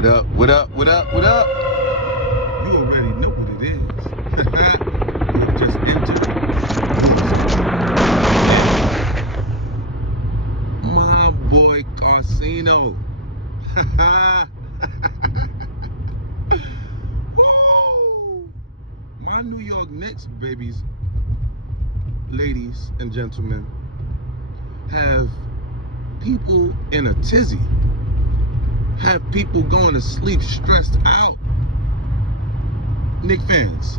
What up? What up? What up? What up? You already know what it is. You just entered my boy Carsino. Woo! My New York Knicks babies, ladies and gentlemen, have people in a tizzy. Have people going to sleep stressed out. Knicks fans,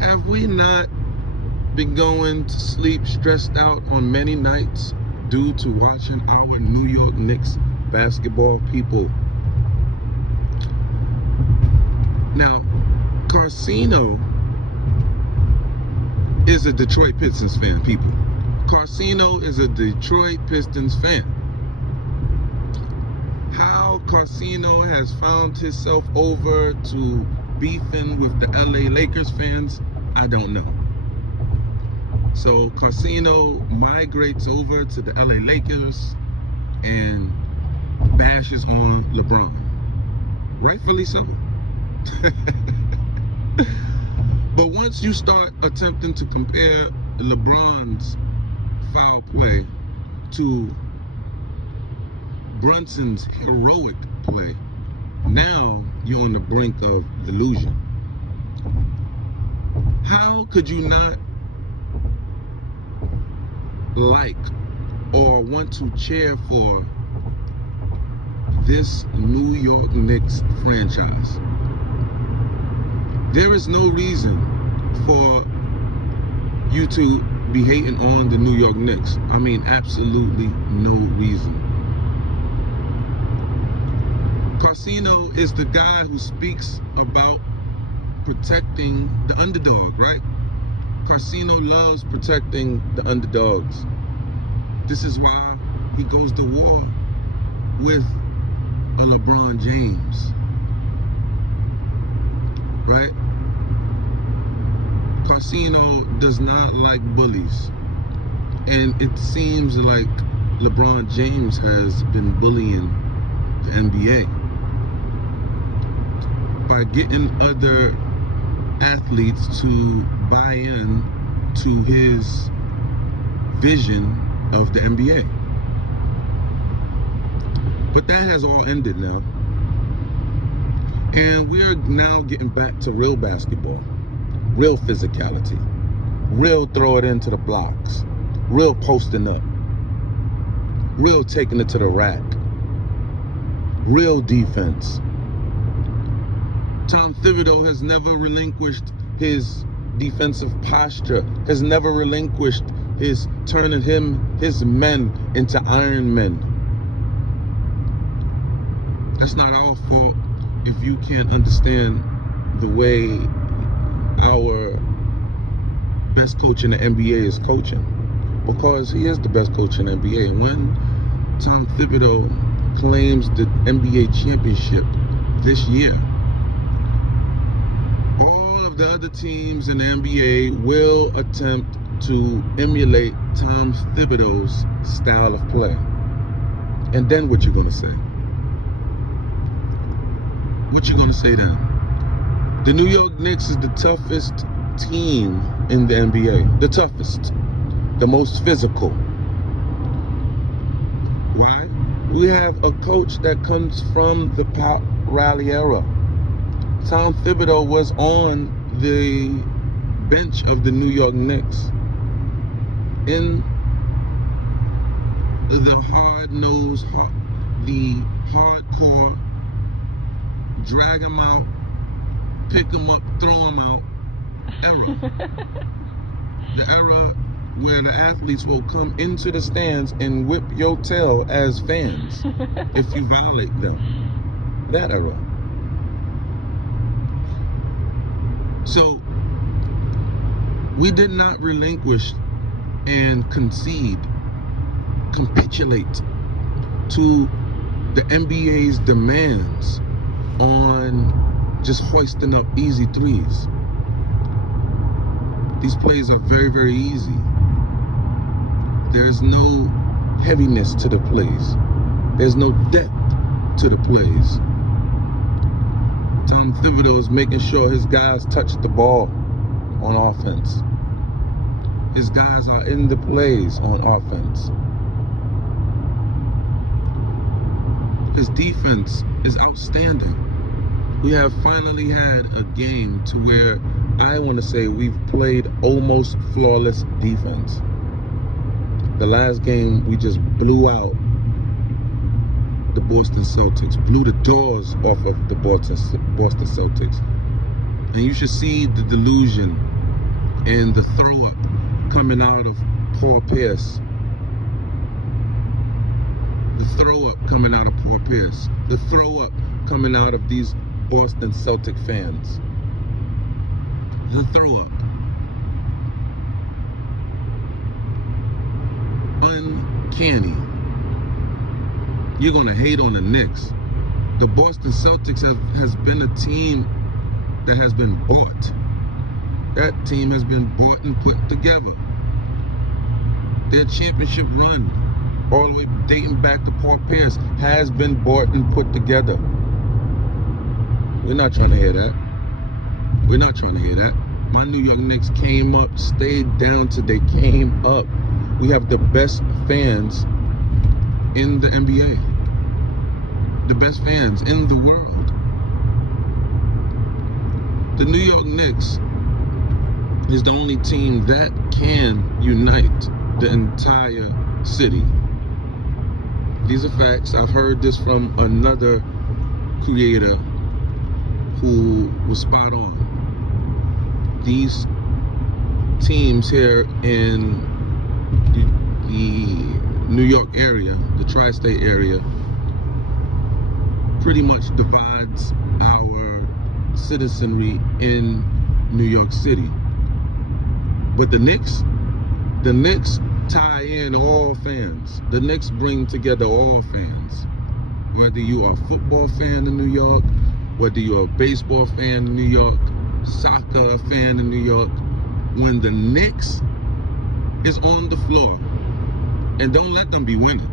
have we not been going to sleep stressed out on many nights due to watching our New York Knicks basketball people? Now, Carsino is a Detroit Pistons fan, people. Carsino is a Detroit Pistons fan. How Carsino has found himself over to beefing with the LA Lakers fans, I don't know. So Carsino migrates over to the LA Lakers and bashes on LeBron. Rightfully so. But once you start attempting to compare LeBron's foul play to Brunson's heroic play, now you're on the brink of delusion. How could you not like or want to cheer for this New York Knicks franchise? There is no reason for you to be hating on the New York Knicks. I mean, absolutely no reason. Carsino is the guy who speaks about protecting the underdog, right? Carsino loves protecting the underdogs. This is why he goes to war with a LeBron James, right? Carsino does not like bullies. And it seems like LeBron James has been bullying the NBA by getting other athletes to buy in to his vision of the NBA. But that has all ended now. And we're now getting back to real basketball, real physicality, real throw it into the blocks, real posting up, real taking it to the rack, real defense. Tom Thibodeau has never relinquished his defensive posture, has never relinquished his turning his men into Iron Men. That's not our fault if you can't understand the way our best coach in the NBA is coaching, because he is the best coach in the NBA. And when Tom Thibodeau claims the NBA championship this year, all of the other teams in the NBA will attempt to emulate Tom Thibodeau's style of play. And then what you gonna say? What you gonna say then? The New York Knicks is the toughest team in the NBA. The toughest. The most physical. Why? We have a coach that comes from the Pat Riley era. Tom Thibodeau was on the bench of the New York Knicks in the hard-nosed, the hardcore, drag him out, pick him up, throw him out era. The era where the athletes will come into the stands and whip your tail as fans if you violate them. That era. So, we did not relinquish and concede, capitulate to the NBA's demands on just hoisting up easy threes. These plays are very, very easy. There's no heaviness to the plays. There's no depth to the plays. Tom Thibodeau is making sure his guys touch the ball on offense. His guys are in the plays on offense. His defense is outstanding. We have finally had a game to where I want to say we've played almost flawless defense. The last game we just blew out the Boston Celtics, blew the doors off of the Boston Celtics. And you should see the delusion and the throw up coming out of Paul Pierce. The throw up coming out of Paul Pierce. The throw up coming out of these Boston Celtic fans. The throw up. Uncanny. You're gonna hate on the Knicks. The Boston Celtics has been a team that has been bought. That team has been bought and put together. Their championship run, all the way dating back to Paul Pierce, has been bought and put together. We're not trying to hear that. We're not trying to hear that. My New York Knicks came up, stayed down till they came up. We have the best fans in the NBA. The best fans in the world. The New York Knicks is the only team that can unite the entire city. These are facts. I've heard this from another creator who was spot on. These teams here in the New York area, the tri-state area, pretty much divides our citizenry in New York City. But the Knicks tie in all fans. The Knicks bring together all fans. Whether you are a football fan in New York, whether you're a baseball fan in New York, soccer fan in New York, when the Knicks is on the floor, and don't let them be winning,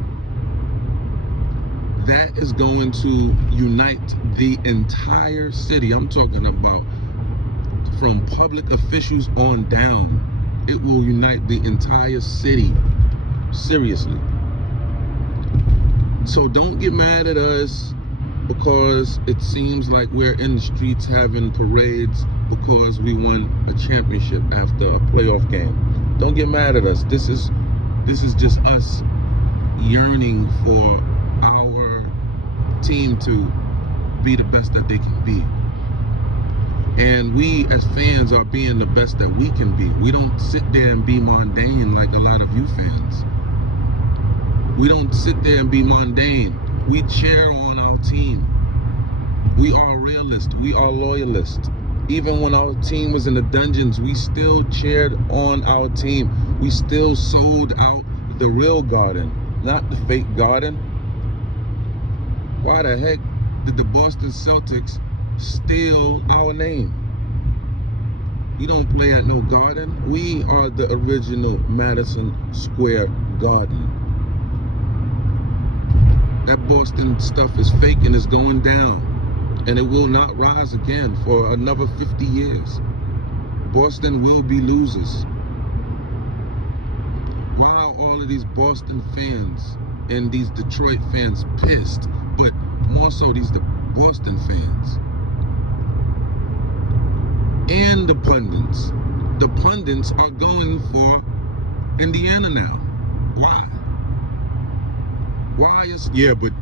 that is going to unite the entire city. I'm talking about from public officials on down. It will unite the entire city. Seriously. So don't get mad at us because it seems like we're in the streets having parades because we won a championship after a playoff game. Don't get mad at us. This is just us yearning for our team to be the best that they can be. And we as fans are being the best that we can be. We don't sit there and be mundane like a lot of you fans. We don't sit there and be mundane. We cheer on our team. We are realists. We are loyalists. Even when our team was in the dungeons, we still cheered on our team. We still sold out the real Garden, not the fake Garden. Why the heck did the Boston Celtics steal our name? You don't play at no Garden. We are the original Madison Square Garden. That Boston stuff is fake and it's going down. And it will not rise again for another 50 years. Boston will be losers. Why are all of these Boston fans and these Detroit fans pissed? But more so these Boston fans. And the pundits. The pundits are going for Indiana now. Why? Why is but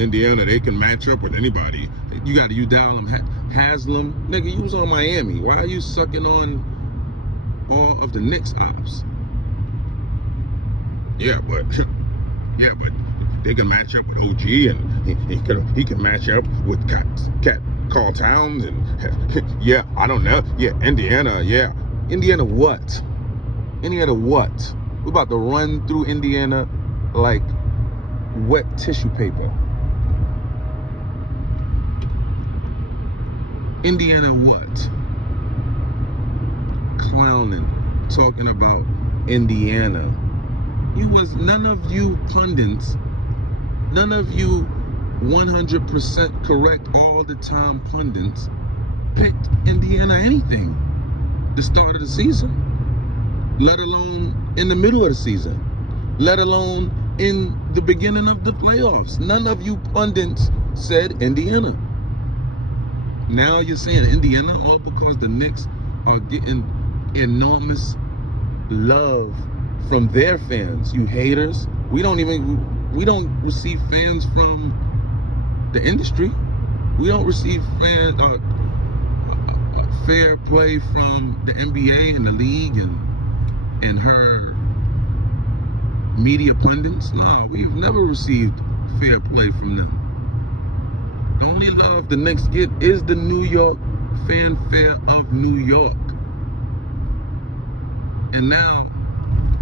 Indiana, they can match up with anybody. You got to Udown Haslam, nigga. You was on Miami. Why are you sucking on all of the Knicks ops? Yeah, but they can match up with OG, and he can match up with Carl Towns, and yeah, I don't know. Yeah, Indiana, yeah. Indiana what? Indiana what? We're about to run through Indiana like wet tissue paper. Indiana what? Clowning, talking about Indiana. None of you pundits, none of you 100% correct all the time pundits picked Indiana anything the start of the season, let alone in the middle of the season, let alone in the beginning of the playoffs. None of you pundits said Indiana. Now you're saying Indiana all because the Knicks are getting enormous love from their fans. You haters. We don't receive fans from the industry. We don't receive fair play from the NBA and the league and her media pundits. No, we've never received fair play from them. The only love the Knicks get is the New York fanfare of New York. And now,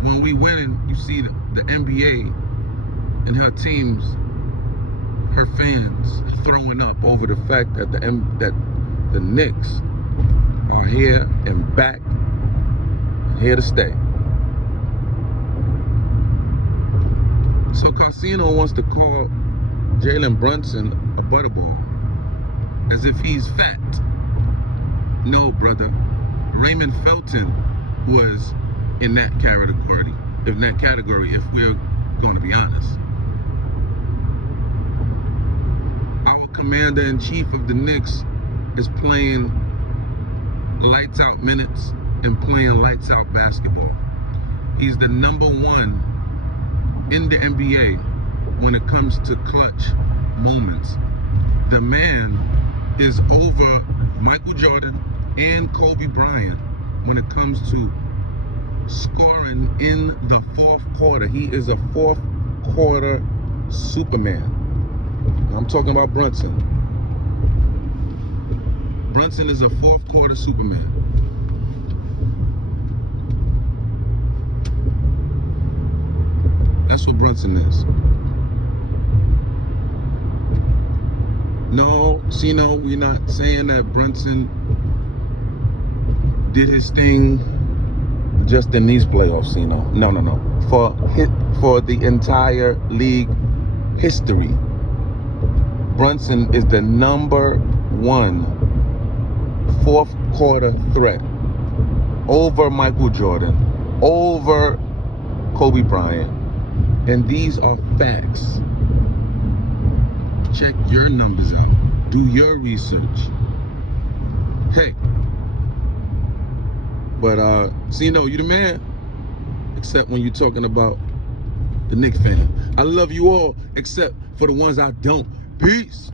when we win, you see the NBA and her teams, her fans throwing up over the fact that the Knicks are here and back, and here to stay. So Casino wants to call Jalen Brunson a butterball, as if he's fat. No, brother. Raymond Felton was in that category, if we're going to be honest. Our commander-in-chief of the Knicks is playing lights out minutes and playing lights out basketball. He's the number one in the NBA when it comes to clutch moments. The man is over Michael Jordan and Kobe Bryant when it comes to scoring in the fourth quarter. He is a fourth quarter Superman. I'm talking about Brunson. Brunson is a fourth quarter Superman. That's what Brunson is. No, Cino, we're not saying that Brunson did his thing just in these playoffs, Cino. No. For the entire league history, Brunson is the number one fourth quarter threat over Michael Jordan, over Kobe Bryant. And these are facts. Check your numbers out. Do your research. Hey. But, Cino, you the man. Except when you're talking about the Knicks fan. I love you all, except for the ones I don't. Peace.